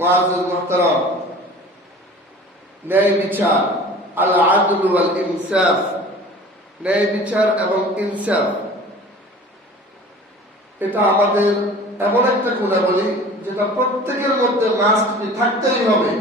মুআজ্জাজ মুহতারাম, ন্যায় বিচার, আল আদল ওয়াল ইনসাফ, ন্যায় বিচার এবং ইনসাফ, এটা আমাদের এমন একটা গুণাবলী যেটা প্রত্যেকের মধ্যে মাস্ট থাকতেই হবে।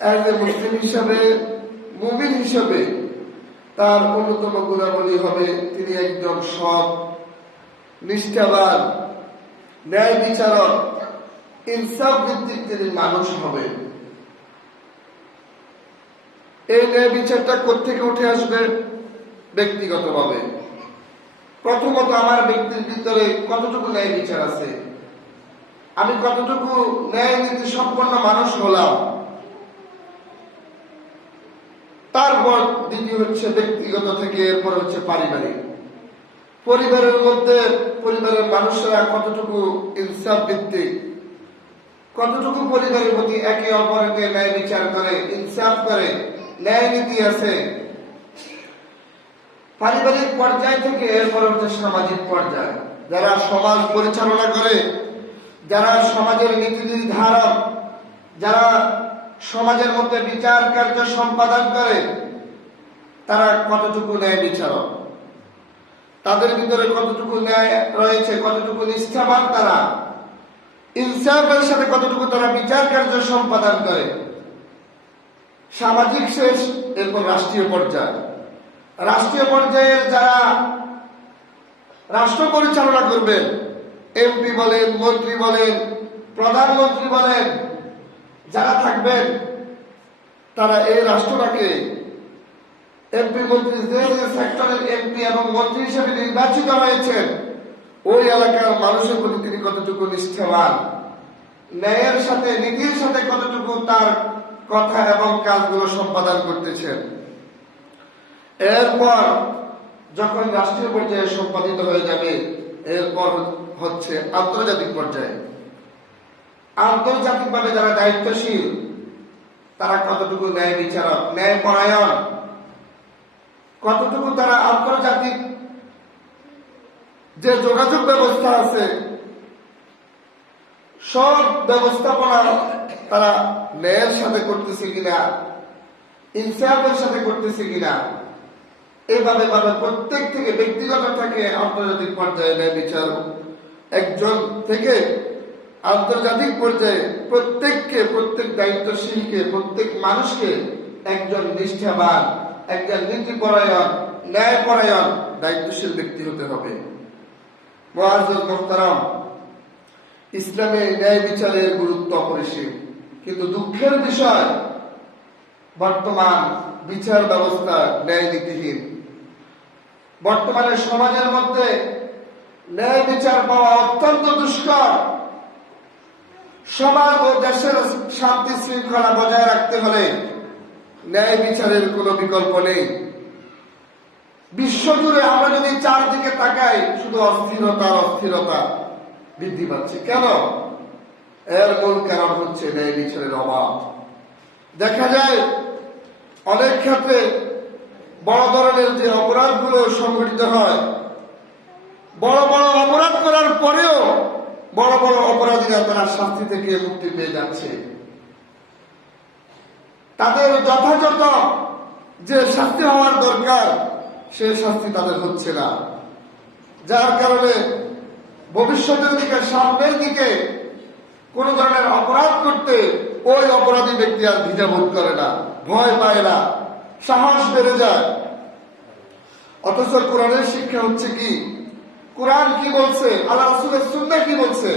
অ্যাজ এ মুসলিম হিসাবে, মুমিন হিসাবে তার অন্যতম গুণাবলী হবে তিনি একজন সৎ, নিষ্ঠাবান, ন্যায় বিচারক, ইনসাফ ভিত্তিক তিনি মানুষ হবে। এই ন্যায় বিচারটা কোত্থেকে উঠে আসবে? ব্যক্তিগতভাবে। প্রথমত আমার ব্যক্তির ভিতরে কতটুকু ন্যায় বিচার আছে, আমি কতটুকু ন্যায় নীতি সম্পন্ন মানুষ হলাম। তারপর দ্বিতীয় হচ্ছে ব্যক্তিগত থেকে, এরপর হচ্ছে পারিবারিক। পরিবারের মধ্যে পরিবারের মানুষরা কতটুকু ইনসাফ ভিত্তিক, কতটুকু পরিবারের প্রতি একে অপরকে ন্যায় বিচার করে, ইনসাফ করে, ন্যায় নীতি আছে। পারিবারিক পর্যায় থেকে এরপর হচ্ছে সামাজিক পর্যায়। যারা সমাজ পরিচালনা করে, যারা সমাজের নীতি নির্ধারক, যারা সমাজের মধ্যে বিচার কার্য সম্পাদন করে, তারা কতটুকু ন্যায় বিচারক, তাদের ভিতরে কতটুকু ন্যায় রয়েছে, কতটুকু নিষ্ঠাবান তারা, ইনসাফের সাথে কতটুকু তারা বিচার কার্য সম্পাদন করে। সামাজিক শেষ, এরপর রাষ্ট্রীয় পর্যায়। রাষ্ট্রীয় পর্যায়ের যারা রাষ্ট্র পরিচালনা করবেন, এমপি বলেন, মন্ত্রী বলেন, প্রধানমন্ত্রী বলেন, যারা থাকবেন, তারা এই রাষ্ট্রটাকে এমপি মন্ত্রী, যে যে সেক্টরের এমপি এবং মন্ত্রী হিসেবে নির্বাচিত হয়েছেন, ওই এলাকার মানুষের প্রতি তিনি কতটুকু নিষ্ঠাবান, ন্যায়ের সাথে, নীতির সাথে কতটুকু তার কথা এবং কাজগুলো সম্পাদন করতেছেন। এরপর যখন রাষ্ট্রীয় পর্যায়ে সম্পাদিত হয়ে যাবে, এরপর হচ্ছে আন্তর্জাতিক পর্যায়ে। আন্তর্জাতিকভাবে যারা দায়িত্বশীল, তারা কতটুকু ন্যায় বিচারক, ন্যায় পরায়ণ, কতটুকু তারা আন্তর্জাতিক যে যোগাযোগ ব্যবস্থা আছে, সব ব্যবস্থাপনা তারা ন্যায়ের সাথে করতেছে কিনা, ইনসাফের সাথে করতেছে কিনা। এইভাবে প্রত্যেক থেকে, ব্যক্তিগত থেকে আন্তর্জাতিক পর্যায়ে ন্যায় বিচার, একজন থেকে আন্তর্জাতিক পর্যায়ে প্রত্যেককে, প্রত্যেক দায়িত্বশীলকে, প্রত্যেক মানুষকে একজন নিষ্ঠাবান, একজন নীতিপরায়ণ, ন্যায়পরায়ণ, দায়িত্বশীল ব্যক্তি হতে হবে। মুআজ্জাজ মুহতারাম, ইসলামে ন্যায় বিচারের গুরুত্ব অপরিসীম, কিন্তু দুঃখের বিষয় বর্তমান বিচার ব্যবস্থা ন্যায় নীতিহীন। বর্তমানে সমাজের মধ্যে ন্যায় বিচার পাওয়া অত্যন্ত দুষ্কর। সমাজ ও দেশের শান্তি শৃঙ্খলা বজায় রাখতে হলে ন্যায় বিচারের কোনো বিকল্প নেই। বিশ্বজুড়ে আমরা যদি চারদিকে তাকাই, শুধু অস্থিরতা বৃদ্ধি পাচ্ছে। কেন? এর মূল কারণ হচ্ছে ন্যায় বিচারের অভাব। দেখা যায় অনেক ক্ষেত্রে বড় ধরনের যে অপরাধগুলো সংঘটিত হয়, বড় বড় অপরাধ করার পরেও বড় বড় অপরাধীরা তারা শাস্তি থেকে মুক্তি পেয়ে যাচ্ছে। তাদের যথাযথ যে শাস্তি হওয়ার দরকার, সে শাস্তি তাদের হচ্ছে না, যার কারণে ভবিষ্যতের দিকে, সামনের দিকে কোন ধরনের অপরাধ করতে ওই অপরাধী ব্যক্তি আর দ্বিধাবোধ করে না, ভয় পায় না, সাহস বেড়ে যায়। অথচ কোরআনের শিক্ষা হচ্ছে কি, কোরআন কি বলছে, আল্লাহ রাসূলের সুন্নাহ কি বলছে,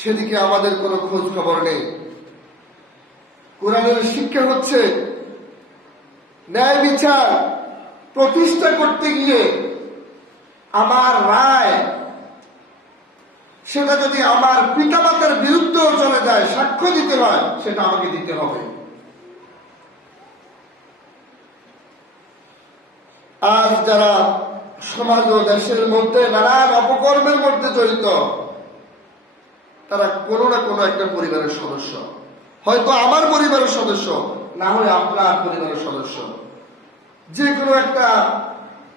সেদিকে আমাদের কোনো খোঁজ খবর নেই। কোরআনের শিক্ষা হচ্ছে ন্যায় বিচার প্রতিষ্ঠা করতে গিয়ে আমার রায়, সেটা যদি আমার পিতামাতার বিরুদ্ধেও চলে যায়, সাক্ষ্য দিতে হয়, সেটা আমাকে দিতে হবে। আজ যারা সমাজ ও দেশের মধ্যে নানান অপকর্মের মধ্যে জড়িত, তারা কোনো না কোনো একটা পরিবারের সদস্য, হয়তো আমার পরিবারের সদস্য, না হলে আপনার পরিবারের সদস্য। যে কোনো একটা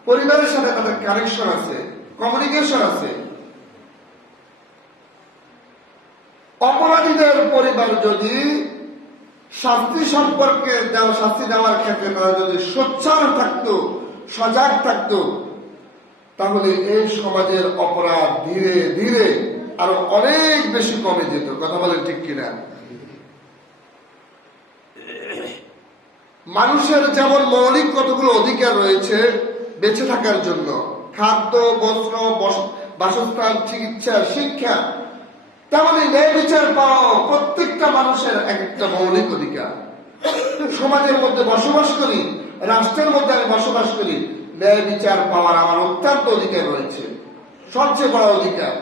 পরিবারের সাথে তাদের কানেকশন আছে, কমিউনিকেশন আছে। অপরাধ পরিবার যদি শাস্তি সম্পর্কে শাস্তি দেওয়ার ক্ষেত্রে তারা যদি সোচ্চার থাকতো, সজাগ থাকতো, তাহলে এই সমাজের অপরাধ ধীরে ধীরে আরো অনেক বেশি কমে যেত। কথা বলেন ঠিক কিনা? মানুষের যেমন মৌলিক কতগুলো অধিকার রয়েছে বেঁচে থাকার জন্য, খাদ্য, বস্ত্র, বাসস্থান, চিকিৎসা, শিক্ষা, তেমনি ন্যায় বিচার পাওয়া প্রত্যেকটা মানুষের এক একটা মৌলিক অধিকার। সমাজের মধ্যে বসবাস করি, রাষ্ট্রের মধ্যে আমি বসবাস করি, ন্যায় বিচার পাওয়ার আমার অত্যন্ত অধিকার রয়েছে, সবচেয়ে বড় অধিকার।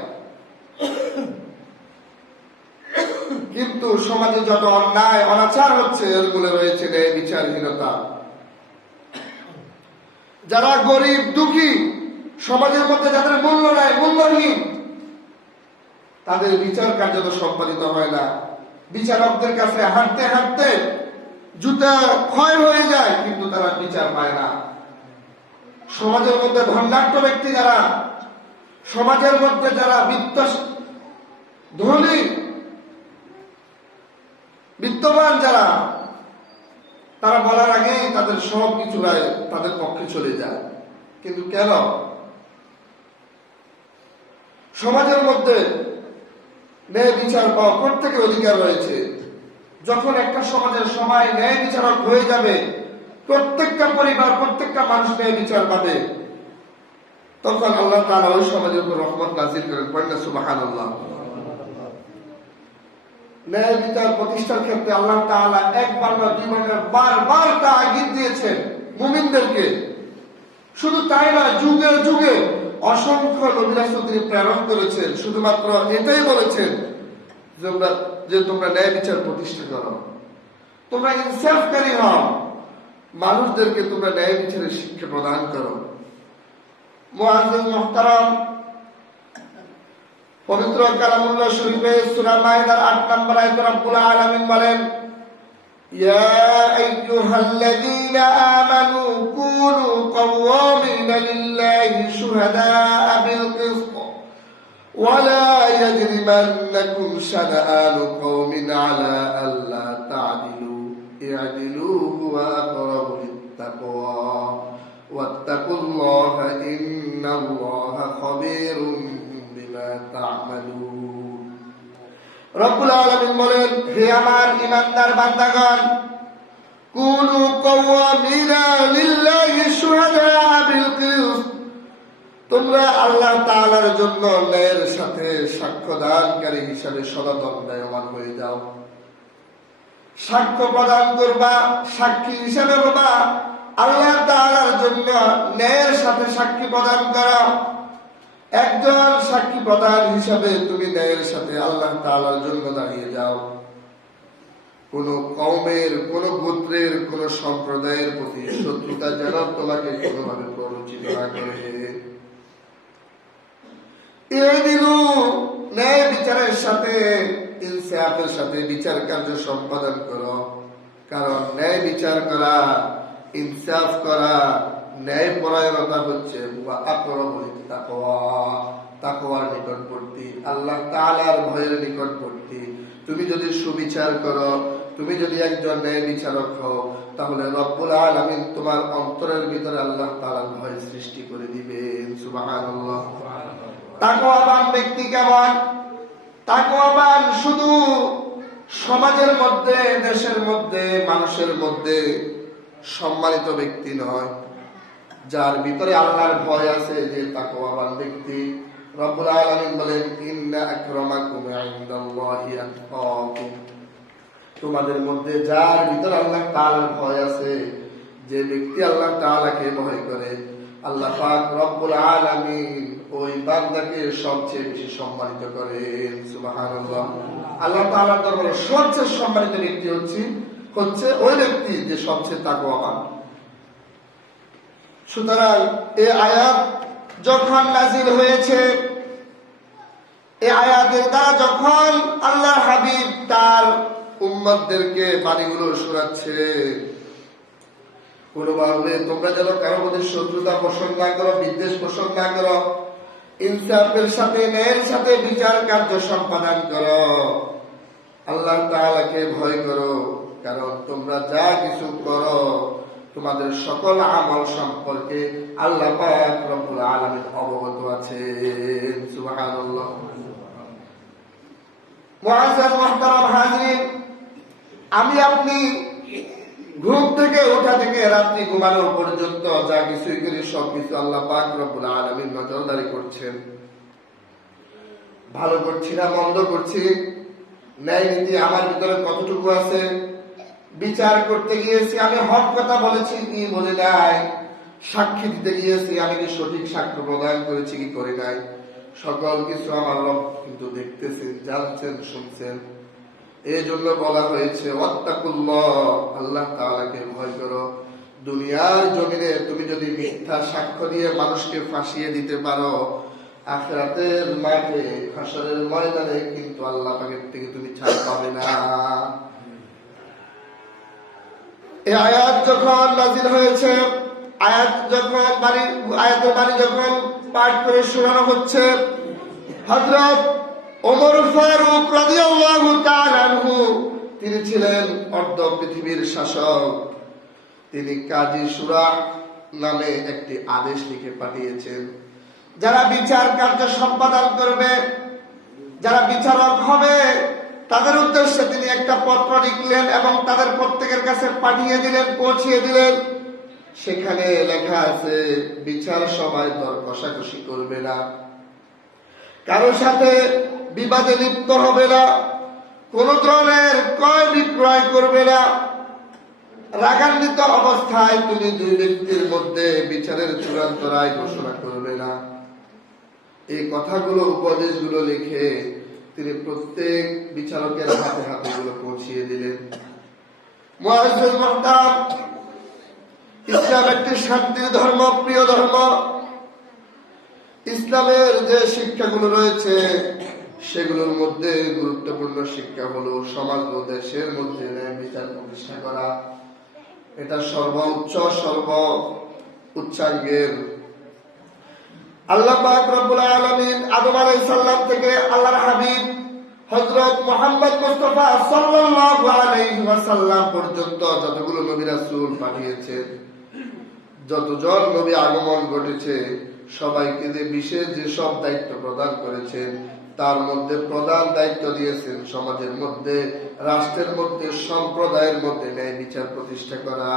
কিন্তু সমাজে যত অন্যায় অনাচার হচ্ছে এর মূলে রয়েছে ন্যায় বিচারহীনতা। যারা গরিব দুঃখী, সমাজের মধ্যে যাদের মূল্য নাই, মূল্যহীন, তাদের বিচার কার্য তো সম্পাদিত হয় না। বিচারকদের কাছে হাঁটতে হাঁটতে জুতা ক্ষয় হয়ে যায়, কিন্তু তারা বিচার পায় না। সমাজের মধ্যে ধনাঢ্য ব্যক্তি যারা, সমাজের মধ্যে যারা ধনী বিত্তবান যারা, তারা বলার আগে তাদের সব কিছু তাদের পক্ষে চলে যায়। কিন্তু কেন? সমাজের মধ্যে ন্যায় বিচার পাওয়া প্রত্যেকের অধিকার রয়েছে। যখন একটা সমাজের সবাই ন্যায় বিচারক হয়ে যাবে, প্রত্যেকটা পরিবার, প্রত্যেকটা মানুষ ন্যায় বিচার পাবে, তখন আল্লাহ তাআলা ওই সমাজের উপর রহমত নাযিল করেন। পড়েন সুবহানাল্লাহ। ন্যায় বিচার প্রতিষ্ঠার ক্ষেত্রে আল্লাহ তাআলা একবার না দুইবার, বারবার তাগিদ দিয়েছেন মুমিনদেরকে। শুধু তাই না, যুগে যুগে অসংখ্য নবী রাসূল তিনি প্রেরণ করেছেন, শুধুমাত্র এটাই বলেছেন যে তোমরা ন্যায় বিচার প্রতিষ্ঠা করো, তোমরা ইনসাফকারী হও, মানুষদেরকে তোমরা ন্যায় বিচারের শিক্ষা প্রদান করো। মুআজ্জিজ মুহতারাম, পবিত্র কালামুল্লাহ শরীফে সূরা মাইদার ৮ নম্বর আয়াতে রব্বুল আলামিন বলেন, ইয়া আইয়ুহাল্লাযীনা আমানু কুনু কাওয়ামিনা লিল্লাহি শুহাদা'a বিল কিসত ওয়া লা ইয়াজরিমান্নাকুম শানাআনু কওমিন আলা আল্লা তা'দিলু i'দিলু হুয়া আকরাবু লিত-তাকওয়া ওয়াত্তাকুল্লাহা ইন্নাল্লাহা খাবীরুম বিমা তা'মালুন। রব্বুল আলামিন বলেন, হে আমার ঈমানদার বান্দাগণ, কুনু কাওয়ামিনা লিল্লাহি শুহাদা'a বিল কিসত, তোমরা আল্লাহ তাআলার জন্য ন্যায়ের সাথে সাক্ষ্যদানকারী হিসাবে সদা দণ্ডায়মান হয়ে যাও। সাক্ষ্য প্রদান করবা, সাক্ষী হিসাবে হবা, আল্লাহ তাআলার জন্য ন্যায়ের সাথে সাক্ষী প্রদান করা। একজন সাক্ষী প্রদান হিসাবে তুমি ন্যায়ের সাথে আল্লাহ তাআলার জন্য দাঁড়িয়ে যাও। কোন কওমের, কোন গোত্রের, কোন সম্প্রদায়ের প্রতি শত্রুতা যেন তোমাকে কোনোভাবে প্ররোচিত না করে। এই দিনও ন্যায় বিচারের সাথে, ইনসাফের সাথে বিচার কার্য সম্পাদন করো। কারণ ন্যায় বিচার করা, ইনসাফ করা, ন্যায় পরায়ণতা হচ্ছে তাকওয়ার নিকটবর্তী, আল্লাহ তাআলার ভয়ের নিকটবর্তী। তুমি যদি সুবিচার করো, তুমি যদি একজন ন্যায় বিচারক হও, তাহলে রব্বুল আলামিন তোমার অন্তরের ভিতরে আল্লাহ তাআলার ভয় সৃষ্টি করে দিবেন। সুবহানাল্লাহ। তাকওয়াবান ব্যক্তি কেমন? তাকওয়াবান শুধু সমাজের মধ্যে, দেশের মধ্যে, মানুষের মধ্যে সম্মানিত ব্যক্তি নয়, যার ভিতরে আল্লাহর ভয় আছে, যে তাকওয়াবান ব্যক্তি। রব্বুল আলামিন বলেন, ইন্না আকরামাকুম ইনদাল্লাহি আতকাকুম, তোমাদের মধ্যে যার ভিতরে আল্লাহ তাআলার ভয় আছে, যে ব্যক্তি আল্লাহ তাআলাকে ভয় করে, আল্লাহ পাক রব্বুল আলামিন ওই বান্দাকে সবচেয়ে বেশি সম্মানিত করেন। সুবহানাল্লাহ। আল্লাহ তাআলার দরবারে সবচেয়ে সম্মানিত ব্যক্তি হচ্ছে ওই ব্যক্তি যে সবচেয়ে তাকওয়াবান। সুতরাং এই আয়াত যখন নাযিল হয়েছে, এই আয়াতের দ্বারা যখন আল্লাহর হাবিব তার উম্মতদেরকে বাণীগুলো শোনাচ্ছে, কোনোভাবে তোমরা যেন কারোর মধ্যে শত্রুতা পোষণ না করো, বিদ্বেষ পোষণ না করো, ইনসাফের সাথে, ন্যায়ের সাথে বিচার কার্য সম্পাদন করো। আল্লাহ তাআলাকে ভয় করো, কারণ তোমরা যা কিছু করো তোমাদের সকল আমল সম্পর্কে আল্লাহ পাক রব্বুল আলামিন অবগত আছেন। সুবহানাল্লাহ। মুআজ্জাজ মুহতারাম হাজিরিন, আমি আপনি ঘুম থেকে ওঠা থেকে রাত্রি ঘুমানো পর্যন্ত যা কিছুই করি সবকিছু আল্লাহ পাক রব্বুল আলামিন নজরদারি করছেন। ভালো করছি না মন্দ করছি, ন্যায় নীতি আমার ভিতরে কতটুকু আছে, বিচার করতে গিয়েছি আমি হক কথা বলেছি কি বলে নাই, সাক্ষী দিতে গিয়েছি আমি কি সঠিক সাক্ষ্য প্রদান করেছি কি করে নাই, সকল কিছু আমার রব কিন্তু দেখতেছেন, জানছেন, শুনছেন। এই জন্য বলা হয়েছে ওয়াত্তাকুল্লাহ, আল্লাহ তাআলাকে ভয় করো। দুনিয়ার জমিনে তুমি যদি মিথ্যা সাক্ষ্য দিয়ে মানুষকে ফাঁসিয়ে দিতে পারো, আখিরাতের মাঠে হাসরের ময়দানে কিন্তু আল্লাহ পাকের থেকে তুমি ছাড় পাবে না। এই আয়াত যখন নাযিল হয়েছে, আয়াতের বাণী যখন পাঠ করে শোনানো হচ্ছে, হযরত ওমর ফারুক রাদিয়াল্লাহু তাআলা আনহু, তিনি ছিলেন অর্ধ পৃথিবীর শাসক। তিনি কাজী শুরা নামে একটি আদেশ লিখে পাঠিয়েছেন। যারা বিচার কার্য সম্পাদন করবে, যারা বিচারক হবে, তাদের উদ্দেশ্যে তিনি একটা পত্র লিখলেন এবং তাদের প্রত্যেকের কাছে পাঠিয়ে দিলেন, পৌঁছিয়ে দিলেন। সেখানে লেখা আছে বিচার সভায় দর কষাকষি করবে না, কারো সাথে বিবাদে লিপ্ত হবে না, কোন ধরনের ক্রয় বিক্রয় করবে না, রাগান্বিত অবস্থায় তুমি দুই ব্যক্তির মধ্যে বিচারের চূড়ান্ত রায় ঘোষণা করবে না। এই কথাগুলো, উপদেশগুলো লিখে তিনি প্রত্যেক বিচারকের হাতে হাতে গুলো পৌঁছিয়ে দিলেন। মুআজ্জাজ মুহতারাম, ইসলাম একটি শান্তির ধর্ম, প্রিয় ধর্ম। ইসলামের যে শিক্ষাগুলো রয়েছে সেগুলোর মধ্যে গুরুত্বপূর্ণ শিক্ষা হলো সমাজ ও দেশের মধ্যে ন্যায় বিচার প্রতিষ্ঠা করা। এটা সর্বোচ্চ উচ্চাঙ্গের। আল্লাহ পাক রব্বুল আলামিন আদম আলাইহিস সালাম থেকে আল্লাহর হাবিব হযরত মুহাম্মদ মুস্তাফা সাল্লাল্লাহু আলাইহি ওয়াসাল্লাম পর্যন্ত যতগুলো নবী রাসূল পাঠিয়েছেন, যতজন নবী আগমন ঘটেছে, সবাইকে যে বিশেষ যে সব দায়িত্ব প্রদান করেছেন, তার মধ্যে প্রধান দায়িত্ব দিয়েছেন সমাজের মধ্যে, রাষ্ট্রের মধ্যে, সম্প্রদায়ের মধ্যে ন্যায় বিচার প্রতিষ্ঠা করা।